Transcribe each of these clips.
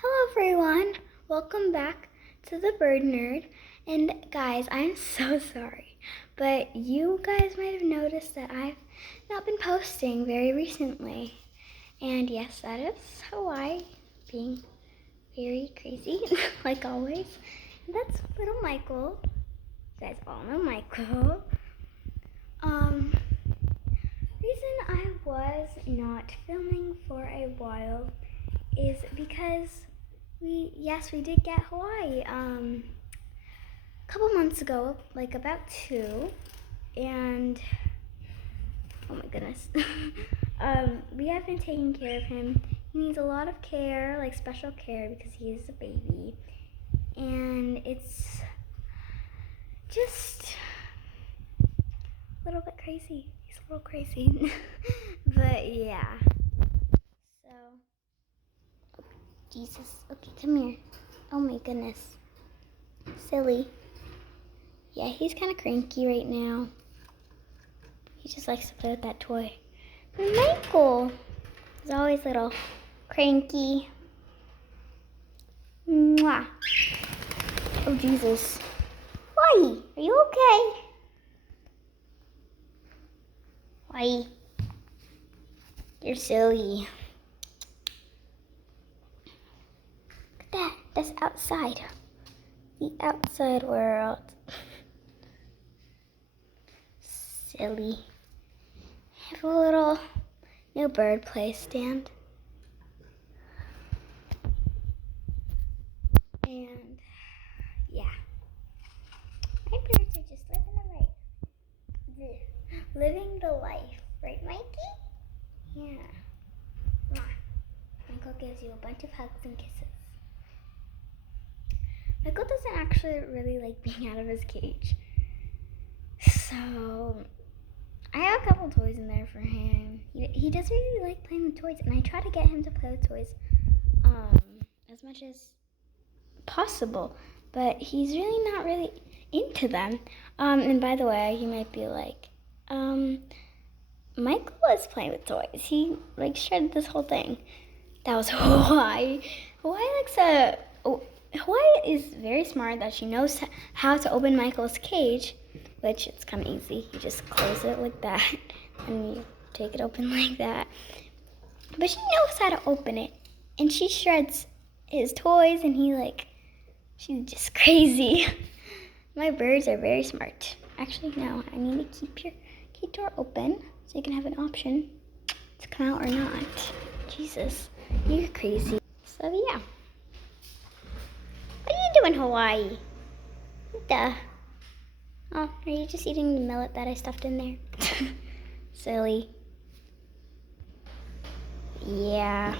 Hello everyone, welcome back to the Bird Nerd. And guys, I'm so sorry, but you guys might have noticed that I've not been posting very recently. And yes, that is Hawaii being very crazy, like always. And that's little Michael. You guys all know Michael. Reason I was not filming for a while is because we did get Hawaii a couple months ago, like about 2, and oh my goodness. We have been taking care of him. He needs a lot of care, like special care, because he is a baby, and it's just a little bit crazy. He's a little crazy. But yeah, so Jesus. Okay, come here. Oh my goodness. Silly. Yeah, he's kind of cranky right now. He just likes to play with that toy. But Michael is always a little cranky. Mwah. Oh, Jesus. Why? Are you okay? Why? You're silly. Look at that. That's outside. The outside world. Silly. I have a little new bird play stand. And yeah. My birds are just living the life. Right, Mikey? Yeah. Mwah. Michael gives you a bunch of hugs and kisses. Michael doesn't actually really like being out of his cage. So I have a couple toys in there for him. He does really like playing with toys, and I try to get him to play with toys as much as possible. But he's really not really into them. And by the way, he might be like, Michael is playing with toys. He like shredded this whole thing. That was Hawaii. Hawaii is very smart that she knows how to open Michael's cage, which it's kind of easy. You just close it like that, and you take it open like that. But she knows how to open it, and she shreds his toys, and she's just crazy. My birds are very smart. Actually, no, I need to keep your cage door open so you can have an option to come out or not. Jesus, you're crazy. So yeah. What are you doing, Hawaii? Duh. Oh, are you just eating the millet that I stuffed in there? Silly. Yeah.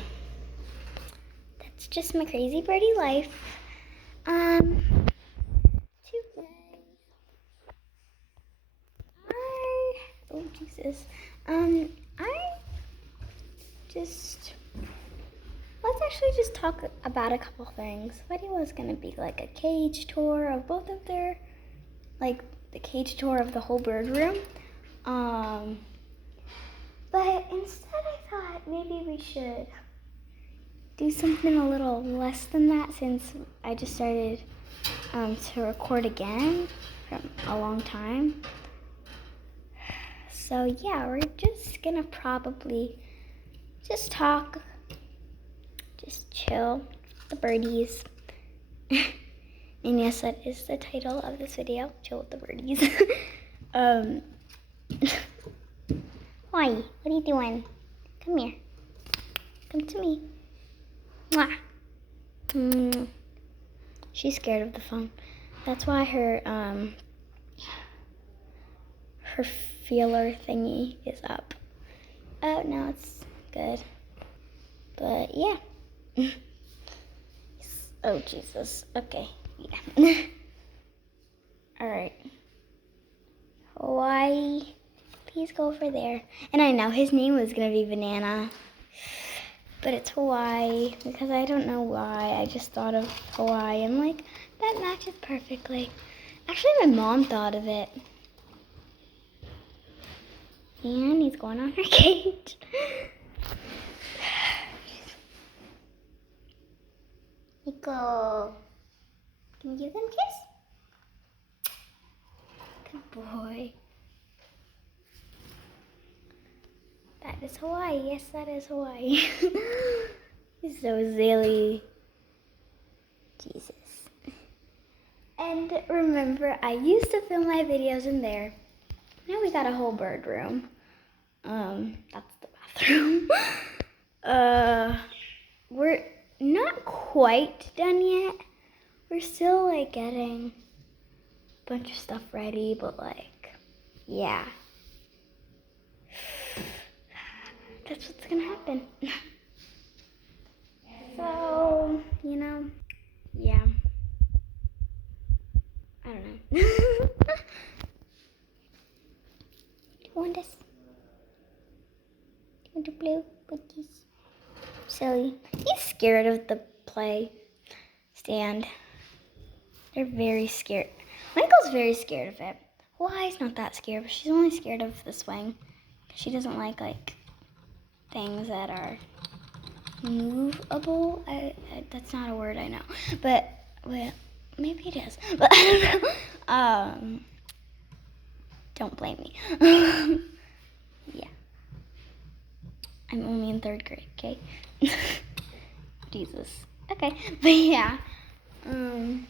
That's just my crazy birdie life. Oh, Jesus. Let's actually just talk about a couple things. What was going to be like a cage tour of both of their, like the cage tour of the whole bird room. But instead I thought maybe we should do something a little less than that, since I just started to record again from a long time. So yeah, we're just gonna probably just talk, just chill, the birdies. And yes, that is the title of this video, chill with the birdies. Why? What are you doing? Come here. Come to me. Mwah. She's scared of the phone. That's why her feeler thingy is up. Oh, no, it's good. But yeah. Oh, Jesus. Okay. Yeah. Alright. Hawaii. Please go over there. And I know his name was going to be Banana. But it's Hawaii, because I don't know why. I just thought of Hawaii. I'm like, that matches perfectly. Actually, my mom thought of it. And he's going on her cage. Nico, can you give them a kiss? Good boy. That is Hawaii. Yes, that is Hawaii. He's so silly. Jesus. And remember, I used to film my videos in there. Now we got a whole bird room. That's the bathroom. We're not quite done yet. We're still like getting a bunch of stuff ready, but like, yeah. That's what's gonna happen. So, you know, yeah. I don't know. Do you want this? Do you want to play with this? Silly. He's scared of the play stand. They're very scared. Michael's very scared of it. Hawaii's not that scared, but she's only scared of the swing. She doesn't like things that are movable. That's not a word I know, but well, maybe it is. But I don't know. Don't blame me. Yeah, I'm only in 3rd grade. Okay. Jesus. Okay, but yeah. Mwah.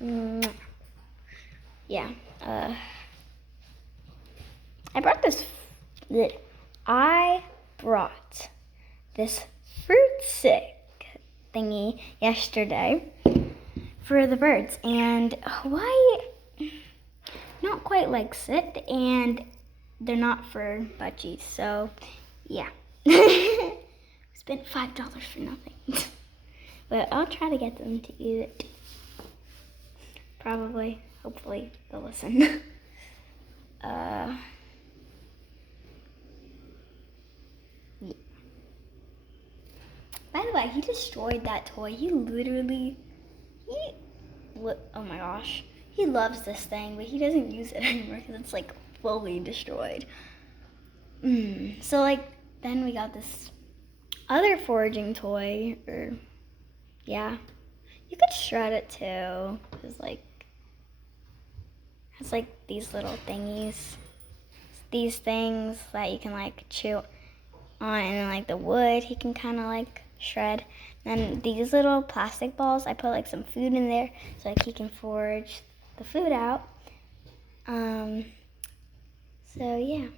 Mwah. Yeah. I brought this fruit stick thingy yesterday for the birds, and Hawaii not quite likes it, and they're not for budgies, so yeah. Spent $5 for nothing. But I'll try to get them to eat it. Probably, hopefully they'll listen. Yeah. By the way, he destroyed that toy. Oh my gosh. He loves this thing, but he doesn't use it anymore because it's like fully destroyed. So like, then we got this other foraging toy, yeah. You could shred it too. It's like these little thingies. These things that you can like chew on, and then like the wood he can kind of like shred. Then these little plastic balls, I put like some food in there so like he can forage the food out. So yeah.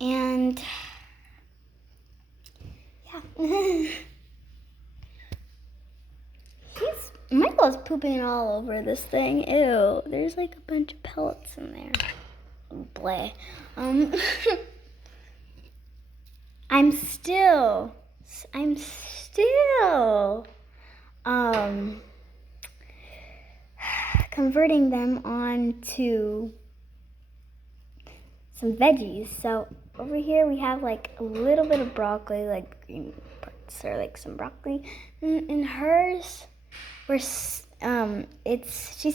And yeah. Michael's pooping all over this thing. Ew. There's like a bunch of pellets in there. Bleh. I'm still converting them onto some veggies. So over here we have like a little bit of broccoli, like green parts, or like some broccoli. In hers, she's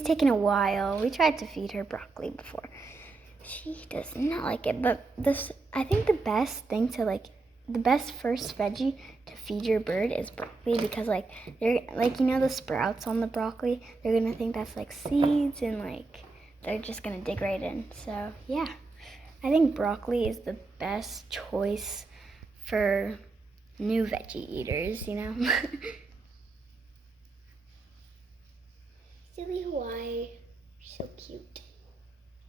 taken a while. We tried to feed her broccoli before. She does not like it, but I think the best first veggie to feed your bird is broccoli, because like they're like, the sprouts on the broccoli, they're gonna think that's like seeds, and like they're just gonna dig right in. So yeah, I think broccoli is the best choice for new veggie eaters, Silly Hawaii, you're so cute.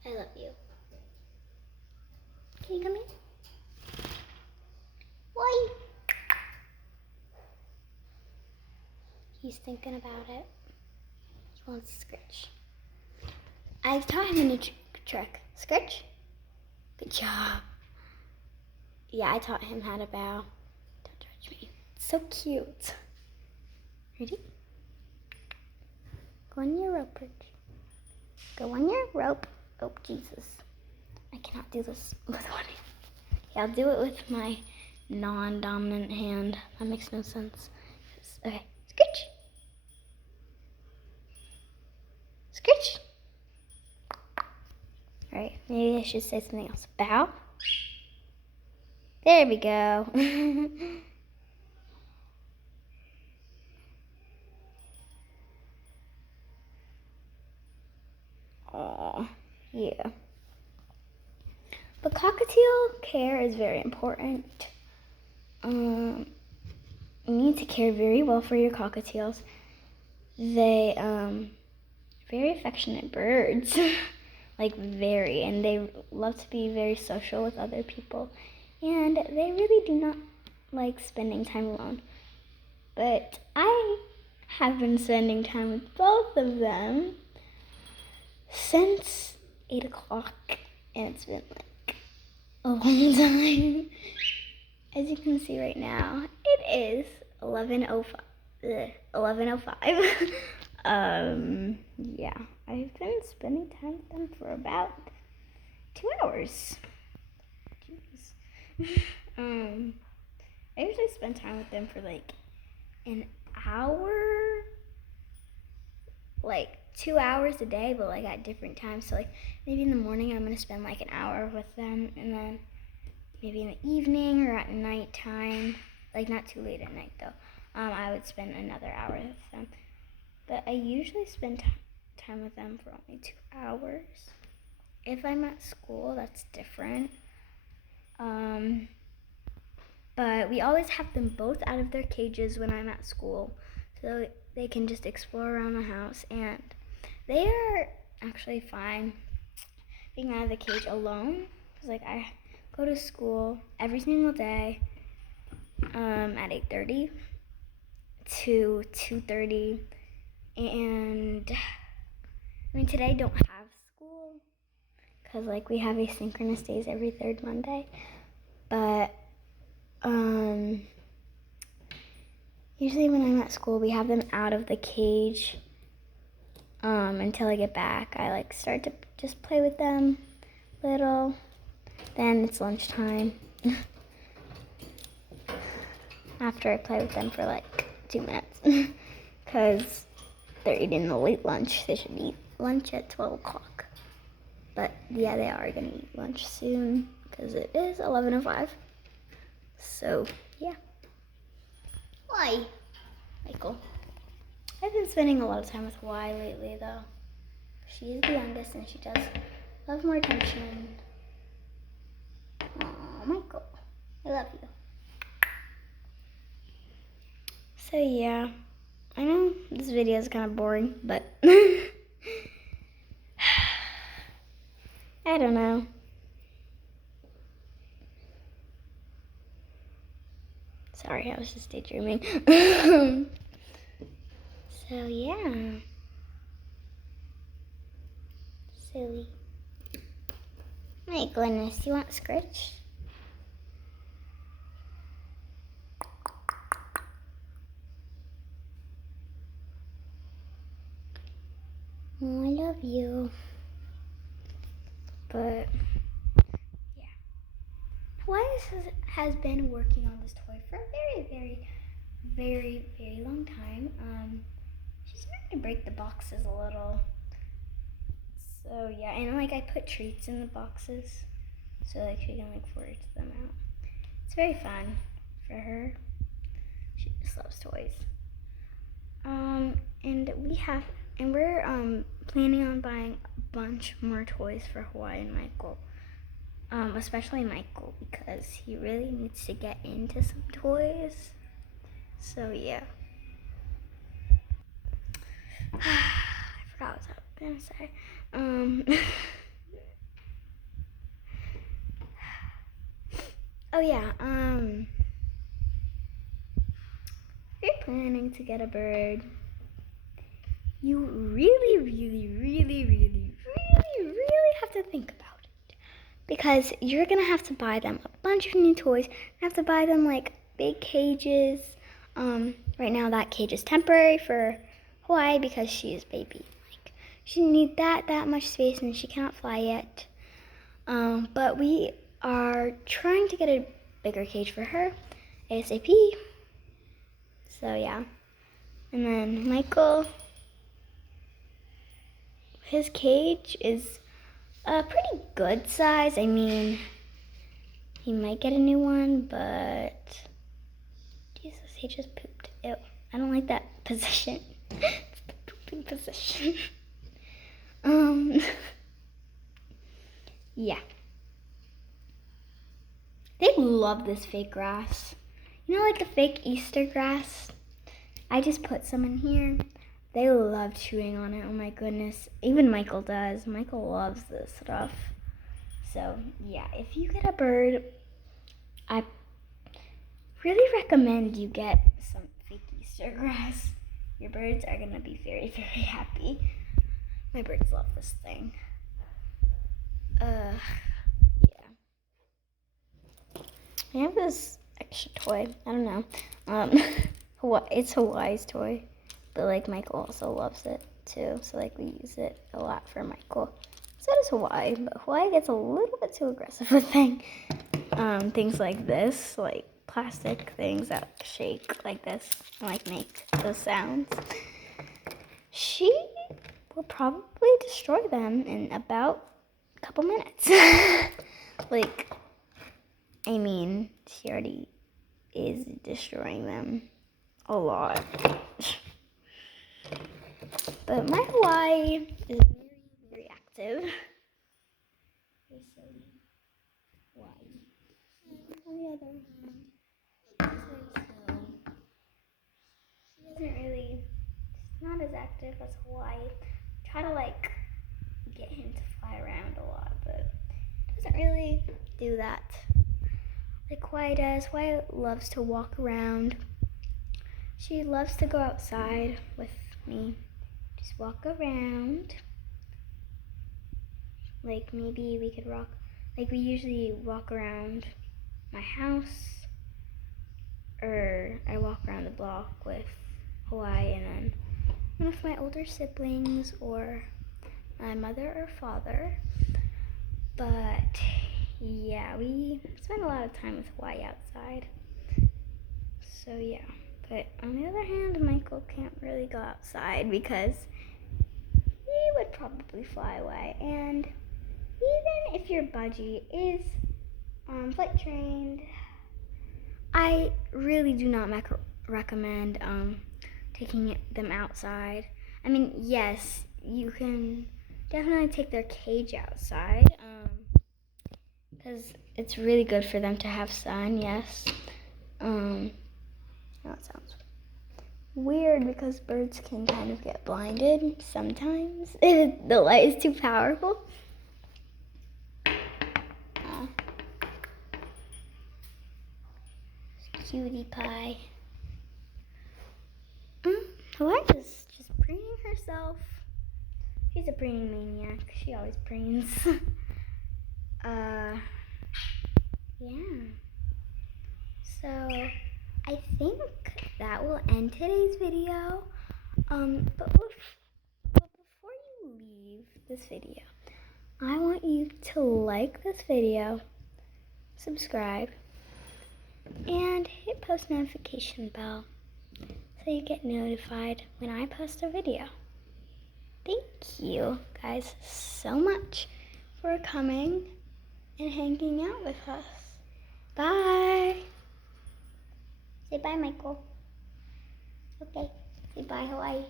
I love you. Can you come in? Why? He's thinking about it. He wants to scratch. I taught him a new trick. Scratch. Good job. Yeah, I taught him how to bow. Don't judge me. It's so cute. Ready? Go on your rope, Bridge. Go on your rope. Oh, Jesus. I cannot do this with one hand. Yeah, I'll do it with my non-dominant hand. That makes no sense. Okay, scratch. Scratch. Alright, maybe I should say something else. Bow. There we go. Aw, yeah. But cockatiel care is very important. You need to care very well for your cockatiels. They very affectionate birds. Like very, and they love to be very social with other people. And they really do not like spending time alone. But I have been spending time with both of them since 8 o'clock, and it's been like a long time. As you can see right now, it is 11:05. 11:05. Yeah, I've been spending time with them for about 2 hours. Jeez. I usually spend time with them for like an hour, like 2 hours a day, but like at different times. So like maybe in the morning I'm gonna spend like an hour with them, and then maybe in the evening or at nighttime, like not too late at night though, I would spend another hour with them. But I usually spend time with them for only 2 hours. If I'm at school, that's different. But we always have them both out of their cages when I'm at school, so they can just explore around the house, and they are actually fine being out of the cage alone. Cause like I go to school every single day at 8:30 to 2:30, and I mean today I don't have school because like we have asynchronous days every third Monday, but usually when I'm at school we have them out of the cage until I get back. I like start to just play with them a little, then it's lunchtime. After I play with them for like 2 minutes because they're eating the late lunch. They should eat lunch at 12 o'clock. But yeah, they are gonna eat lunch soon because it is 11:05. So yeah. Why, Michael? I've been spending a lot of time with Y lately though. She is the youngest and she does love more attention. Aw, Michael, I love you. So yeah, I know this video is kind of boring, but I don't know. Sorry, I was just daydreaming. So yeah. Silly. My goodness, you want scratch? Oh, I love you. But yeah. Hawaii has been working on this toy for a very long time. She's starting to break the boxes a little. So yeah, and like I put treats in the boxes so like she can like forage them out. It's very fun for her. She just loves toys. And we're planning on buying a bunch more toys for Hawaii and Michael. Especially Michael because he really needs to get into some toys. So yeah. I forgot what I was gonna say. Oh yeah, if you're planning to get a bird, you really have to think about it. Because you're gonna have to buy them a bunch of new toys. You have to buy them like big cages. Right now that cage is temporary for Hawaii because she is baby. Like she needs that much space and she cannot fly yet. But we are trying to get a bigger cage for her ASAP. So yeah. And then Michael, his cage is a pretty good size. I mean, he might get a new one, but Jesus, he just pooped. Ew, I don't like that position. It's the pooping position. Yeah. They love this fake grass. You know, like the fake Easter grass? I just put some in here. They love chewing on it. Oh my goodness. Even Michael does. Michael loves this stuff. So, yeah, if you get a bird, I really recommend you get some fake Easter grass. Your birds are going to be very, very happy. My birds love this thing. Yeah. I have this extra toy. I don't know. It's Hawaii's toy, but like Michael also loves it too. So like we use it a lot for Michael. So does Hawaii, but Hawaii gets a little bit too aggressive with things like this, like plastic things that shake like this and like make those sounds. She will probably destroy them in about a couple minutes. I mean, she already is destroying them a lot. But my Hawaii is very, very active. Very silly Hawaii. And on the other hand, she's very slow. She doesn't really, she's not as active as Hawaii. Try to like get him to fly around a lot, but doesn't really do that like Hawaii does. Hawaii loves to walk around. She loves to go outside with me. Just walk around. Like maybe we could we usually walk around my house, or I walk around the block with Hawaii and then one of my older siblings or my mother or father. But yeah, we spend a lot of time with Hawaii outside. So yeah, but on the other hand, Michael can't really go outside because he would probably fly away. And even if your budgie is flight trained, I really do not recommend taking them outside. I mean, yes, you can definitely take their cage outside because it's really good for them to have sun, yes. That sounds weird because birds can kind of get blinded sometimes if the light is too powerful. Cutie pie. Hawaii is just preening herself. She's a preening maniac. She always preens. Yeah. So I think that will end today's video. But before you leave this video, I want you to like this video, subscribe, and hit post notification bell so you get notified when I post a video. Thank you guys so much for coming and hanging out with us. Bye. Say bye, Michael. Okay. Say bye, Hawaii.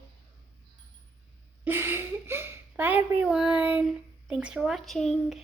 Bye, everyone. Thanks for watching.